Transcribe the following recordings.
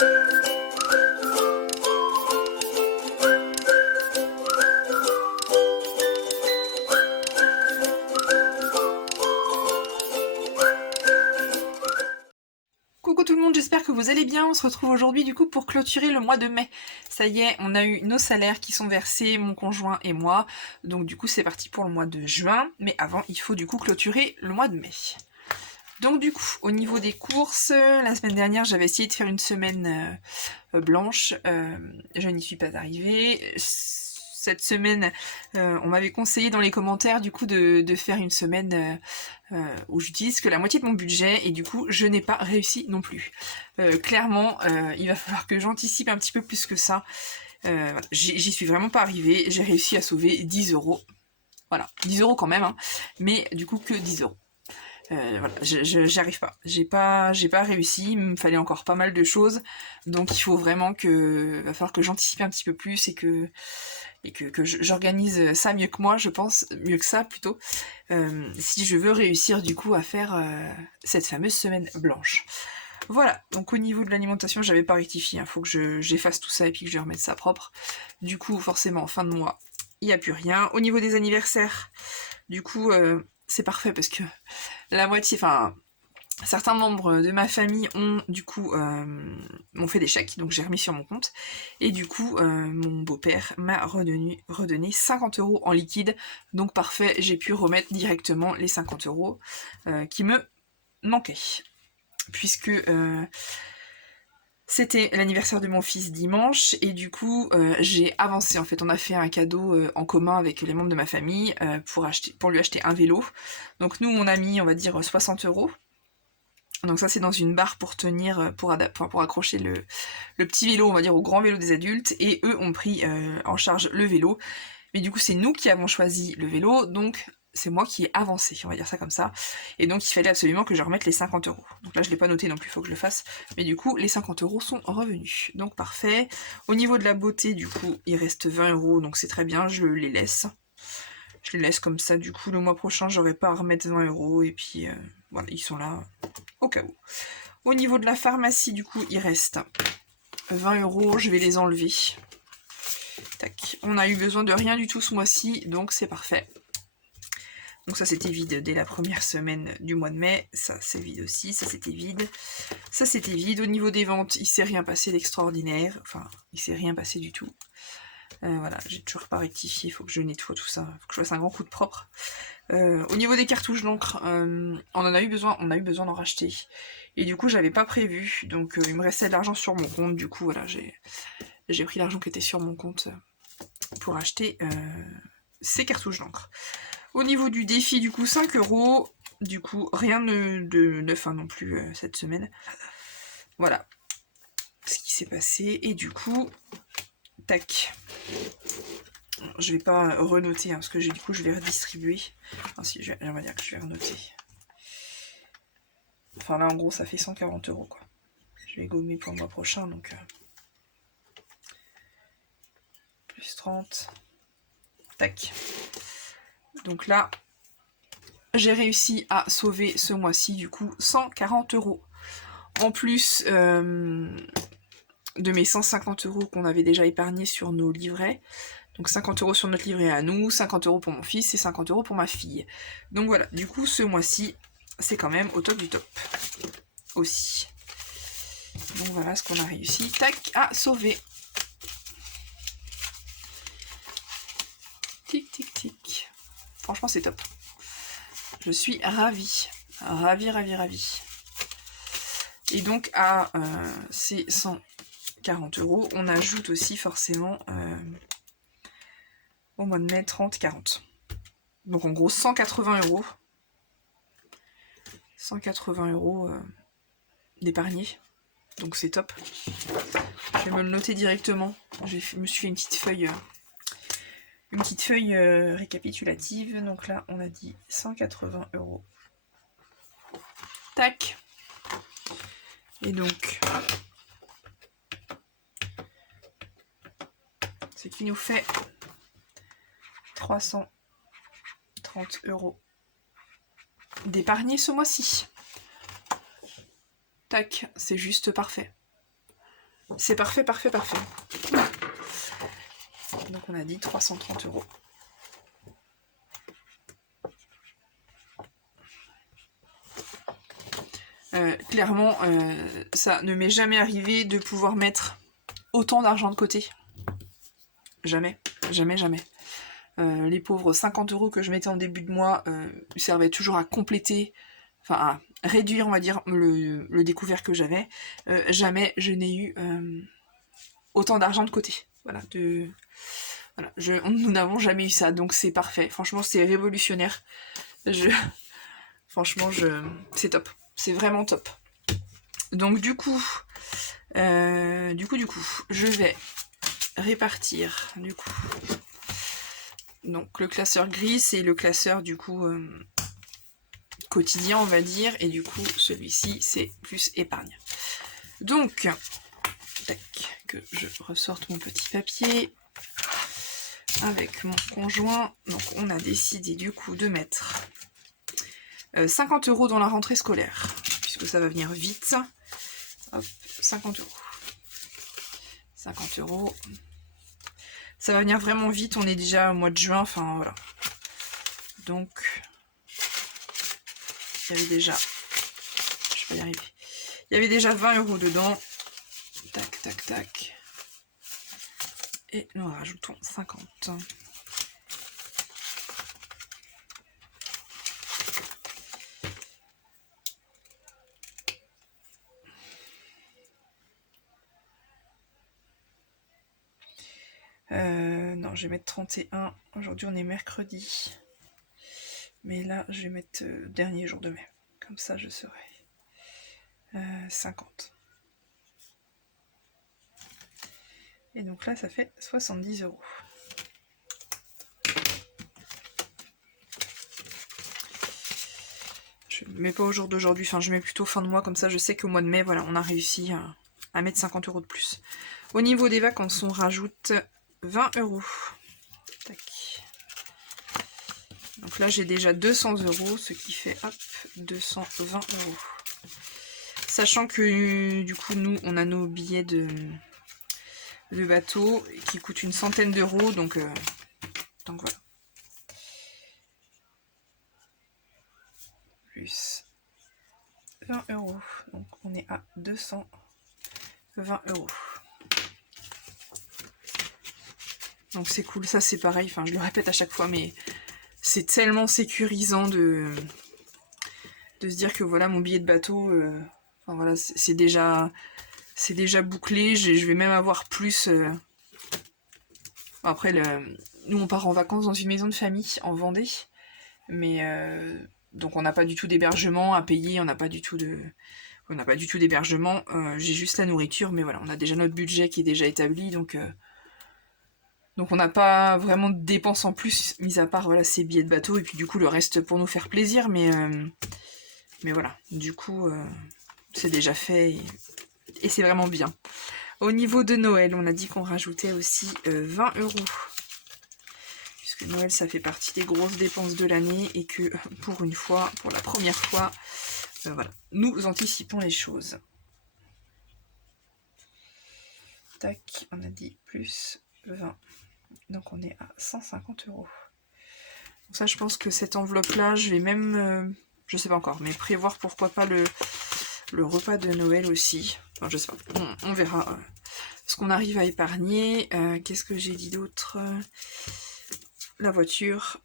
Coucou tout le monde, j'espère que vous allez bien. On se retrouve aujourd'hui du coup pour clôturer le mois de mai. Ça y est, on a eu nos salaires qui sont versés, mon conjoint et moi. Donc du coup c'est parti pour le mois de juin. Mais avant, il faut du coup clôturer le mois de mai. Donc du coup, au niveau des courses, la semaine dernière j'avais essayé de faire une semaine blanche. Je n'y suis pas arrivée. Cette semaine, on m'avait conseillé dans les commentaires du coup de faire une semaine où j'utilise que la moitié de mon budget et du coup je n'ai pas réussi non plus. Clairement, il va falloir que j'anticipe un petit peu plus que ça. Voilà. J'y suis vraiment pas arrivée. J'ai réussi à sauver 10 euros. Voilà, 10 euros quand même, hein, mais du coup que 10 euros. Voilà, j'y arrive pas. J'ai pas réussi, il me fallait encore pas mal de choses, donc il faut vraiment va falloir que j'anticipe un petit peu plus et que j'organise ça mieux que moi, je pense, mieux que ça plutôt, si je veux réussir du coup à faire cette fameuse semaine blanche. Voilà, donc au niveau de l'alimentation, j'avais pas rectifié, il faut que j'efface tout ça et puis que je remette ça propre. Du coup, forcément, fin de mois, il n'y a plus rien. Au niveau des anniversaires, du coup, c'est parfait parce que la moitié, enfin, certains membres de ma famille ont du coup m'ont fait des chèques, donc j'ai remis sur mon compte. Et du coup, mon beau-père m'a redonné 50 euros en liquide. Donc parfait, j'ai pu remettre directement les 50 euros qui me manquaient. Puisque c'était l'anniversaire de mon fils dimanche, et du coup j'ai avancé. En fait, on a fait un cadeau en commun avec les membres de ma famille pour lui acheter un vélo. Donc nous, on a mis, on va dire, 60 euros. Donc ça c'est dans une barre pour tenir, pour accrocher le petit vélo, on va dire, au grand vélo des adultes, et eux ont pris en charge le vélo. Mais du coup c'est nous qui avons choisi le vélo, donc c'est moi qui ai avancé, on va dire ça comme ça. Et donc il fallait absolument que je remette les 50 euros. Donc là je l'ai pas noté non plus, il faut que je le fasse. Mais du coup les 50 euros sont revenus. Donc parfait. Au niveau de la beauté, du coup, il reste 20 euros, donc c'est très bien, je les laisse. Je les laisse comme ça, du coup le mois prochain j'aurai pas à remettre 20 euros, et puis voilà, ils sont là au cas où. Au niveau de la pharmacie, du coup, il reste 20 euros, je vais les enlever. Tac. On a eu besoin de rien du tout ce mois-ci, donc c'est parfait. Donc ça c'était vide dès la première semaine du mois de mai, ça c'est vide aussi, ça c'était vide. Ça c'était vide. Au niveau des ventes, il s'est rien passé d'extraordinaire, enfin, il s'est rien passé du tout. Voilà, j'ai toujours pas rectifié, il faut que je nettoie tout ça, faut que je fasse un grand coup de propre. Au niveau des cartouches d'encre, on a eu besoin d'en racheter. Et du coup, j'avais pas prévu, donc il me restait de l'argent sur mon compte. Du coup, voilà, j'ai pris l'argent qui était sur mon compte pour acheter ces cartouches d'encre. Au niveau du défi, du coup, 5 euros. Du coup, rien de neuf non plus cette semaine. Voilà ce qui s'est passé. Et du coup, tac. Je vais pas renoter, parce que du coup, je vais redistribuer. Enfin, si, on va dire que je vais renoter. Enfin, là, en gros, ça fait 140 euros, quoi. Je vais gommer pour le mois prochain, donc... plus 30. Tac. Donc là, j'ai réussi à sauver ce mois-ci, du coup, 140 euros. En plus de mes 150 euros qu'on avait déjà épargnés sur nos livrets. Donc 50 euros sur notre livret à nous, 50 euros pour mon fils et 50 euros pour ma fille. Donc voilà, du coup, ce mois-ci, c'est quand même au top du top. Aussi. Donc voilà ce qu'on a réussi, tac, à sauver. Tic, tic, tic. Franchement, c'est top. Je suis ravie. Ravie. Et donc, à ces 140 euros, on ajoute aussi forcément au mois de mai 30-40. Donc en gros, 180 euros. 180 euros d'épargnés. Donc c'est top. Je vais me le noter directement. Je me suis fait une petite feuille récapitulative. Donc là, on a dit 180 euros. Tac. Et donc, ce qui nous fait 330 euros d'épargnés ce mois-ci. Tac, c'est juste parfait. C'est parfait, parfait, parfait. Donc on a dit 330 €. Clairement, ça ne m'est jamais arrivé de pouvoir mettre autant d'argent de côté. Jamais, jamais, jamais. Les pauvres 50 € que je mettais en début de mois servaient toujours à compléter, enfin à réduire, on va dire, le découvert que j'avais. Jamais je n'ai eu autant d'argent de côté. Voilà, voilà, nous n'avons jamais eu ça, donc c'est parfait. Franchement, c'est révolutionnaire. Franchement, c'est top. C'est vraiment top. Donc du coup, je vais répartir, du coup. Donc le classeur gris, c'est le classeur, du coup, quotidien, on va dire. Et du coup, celui-ci, c'est plus épargne. Donc, tac, que je ressorte mon petit papier. Avec mon conjoint, donc on a décidé du coup de mettre 50 € dans la rentrée scolaire, puisque ça va venir vite. Hop, 50 €. 50 €. Ça va venir vraiment vite, on est déjà au mois de juin, enfin voilà. Donc, il y avait déjà... Je vais pas y arriver. Il y avait déjà 20 € dedans. Tac, tac, tac. Et nous rajoutons 50. Non, je vais mettre 31. Aujourd'hui, on est mercredi. Mais là, je vais mettre dernier jour de mai. Comme ça, je serai 50. Et donc là, ça fait 70 €. Je ne mets pas au jour d'aujourd'hui, enfin je mets plutôt fin de mois, comme ça je sais qu'au mois de mai, voilà, on a réussi à mettre 50 € de plus. Au niveau des vacances, on rajoute 20 €. Tac. Donc là j'ai déjà 200 €, ce qui fait hop, 220 €. Sachant que du coup nous on a nos billets de bateau qui coûtent une centaine d'euros, donc voilà. Plus 20 €. Donc on est à 220 €. Donc c'est cool, ça c'est pareil, enfin je le répète à chaque fois, mais c'est tellement sécurisant de se dire que voilà mon billet de bateau, enfin voilà, c'est déjà bouclé, je vais même avoir plus. Après, nous on part en vacances dans une maison de famille en Vendée, mais donc on n'a pas du tout d'hébergement à payer, on n'a pas du tout d'hébergement, j'ai juste la nourriture, mais voilà, on a déjà notre budget qui est déjà établi, donc on n'a pas vraiment de dépenses en plus, mis à part voilà, ces billets de bateau, et puis du coup le reste pour nous faire plaisir, mais voilà, du coup c'est déjà fait, et c'est vraiment bien. Au niveau de Noël, on a dit qu'on rajoutait aussi 20 €. Puisque Noël, ça fait partie des grosses dépenses de l'année, et que pour une fois, pour la première fois, voilà, nous anticipons les choses. Tac, on a dit plus 20. Donc on est à 150 €. Donc ça, je pense que cette enveloppe-là, je vais même, je sais pas encore, mais prévoir pourquoi pas le repas de Noël aussi. Enfin, je sais pas, on verra ce qu'on arrive à épargner. Qu'est-ce que j'ai dit d'autre? La voiture.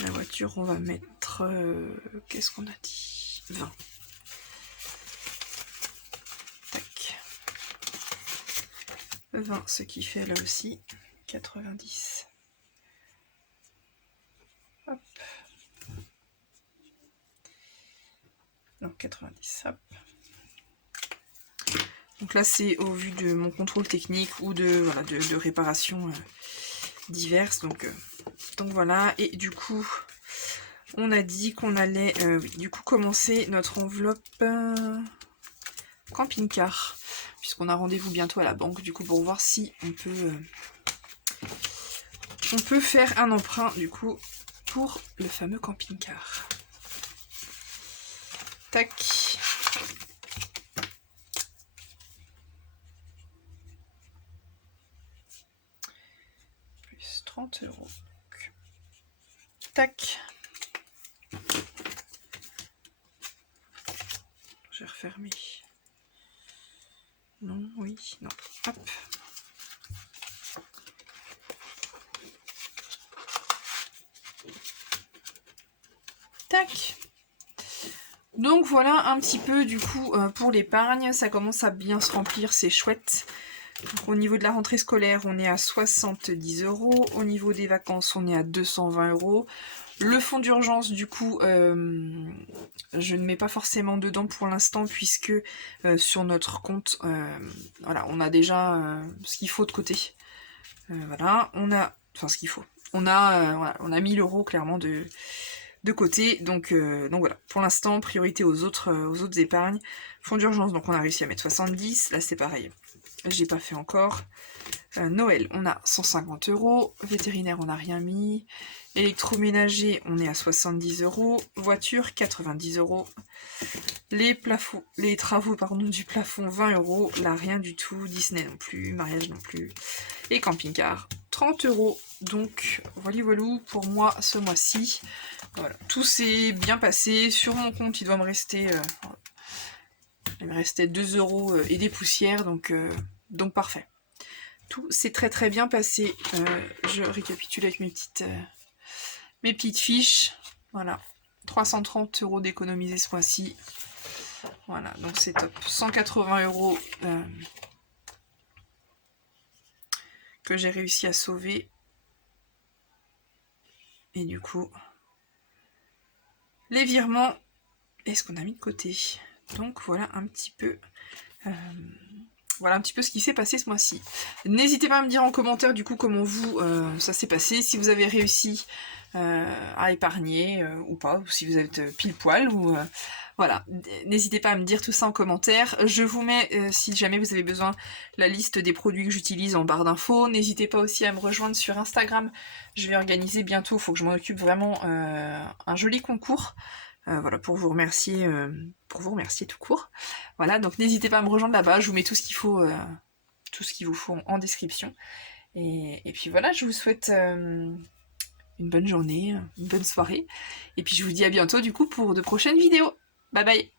La voiture, on va mettre... qu'est-ce qu'on a dit? 20. Tac. 20, ce qui fait là aussi 90. Hop. Non, 90, hop. Donc là, c'est au vu de mon contrôle technique ou de réparations diverses. Donc voilà. Et du coup, on a dit qu'on allait du coup commencer notre enveloppe camping-car. Puisqu'on a rendez-vous bientôt à la banque, du coup, pour voir si on peut faire un emprunt, du coup, pour le fameux camping-car. Tac. Plus 30 €. Tac. J'ai refermé. Non, oui, non. Hop. Tac. Donc voilà un petit peu du coup pour l'épargne, ça commence à bien se remplir, c'est chouette. Donc, au niveau de la rentrée scolaire, on est à 70 €. Au niveau des vacances, on est à 220 €. Le fonds d'urgence, du coup, je ne mets pas forcément dedans pour l'instant, puisque sur notre compte, voilà, on a déjà ce qu'il faut de côté. Voilà, on a... Enfin, ce qu'il faut. Voilà, on a 1000 € clairement de côté, donc voilà, pour l'instant, priorité aux autres épargnes. Fonds d'urgence, donc on a réussi à mettre 70, là c'est pareil, j'ai pas fait encore. Noël, on a 150 €, vétérinaire, on n'a rien mis, électroménager, on est à 70 €, voiture, 90 €, les travaux du plafond, 20 €, là rien du tout, Disney non plus, mariage non plus, et camping-car, 30 €. Donc voilà pour moi ce mois-ci. Voilà, tout s'est bien passé. Sur mon compte, il doit me rester, il me restait 2 € et des poussières, donc parfait. Tout s'est très bien passé. Je récapitule avec mes petites fiches. Voilà, 330 € d'économiser ce mois-ci. Voilà, donc c'est top. 180 € que j'ai réussi à sauver. Et du coup, les virements, et ce qu'on a mis de côté. Donc voilà un petit peu ce qui s'est passé ce mois-ci. N'hésitez pas à me dire en commentaire du coup comment vous ça s'est passé, si vous avez réussi à épargner ou pas, ou si vous êtes pile poil, ou voilà. N'hésitez pas à me dire tout ça en commentaire. Je vous mets, si jamais vous avez besoin, la liste des produits que j'utilise en barre d'infos. N'hésitez pas aussi à me rejoindre sur Instagram. Je vais organiser bientôt, il faut que je m'en occupe vraiment, un joli concours. Voilà, pour vous remercier tout court. Voilà, donc n'hésitez pas à me rejoindre là-bas, je vous mets tout ce qu'il faut, tout ce qu'il vous faut en description. Et puis voilà, je vous souhaite une bonne journée, une bonne soirée. Et puis je vous dis à bientôt du coup pour de prochaines vidéos. Bye bye.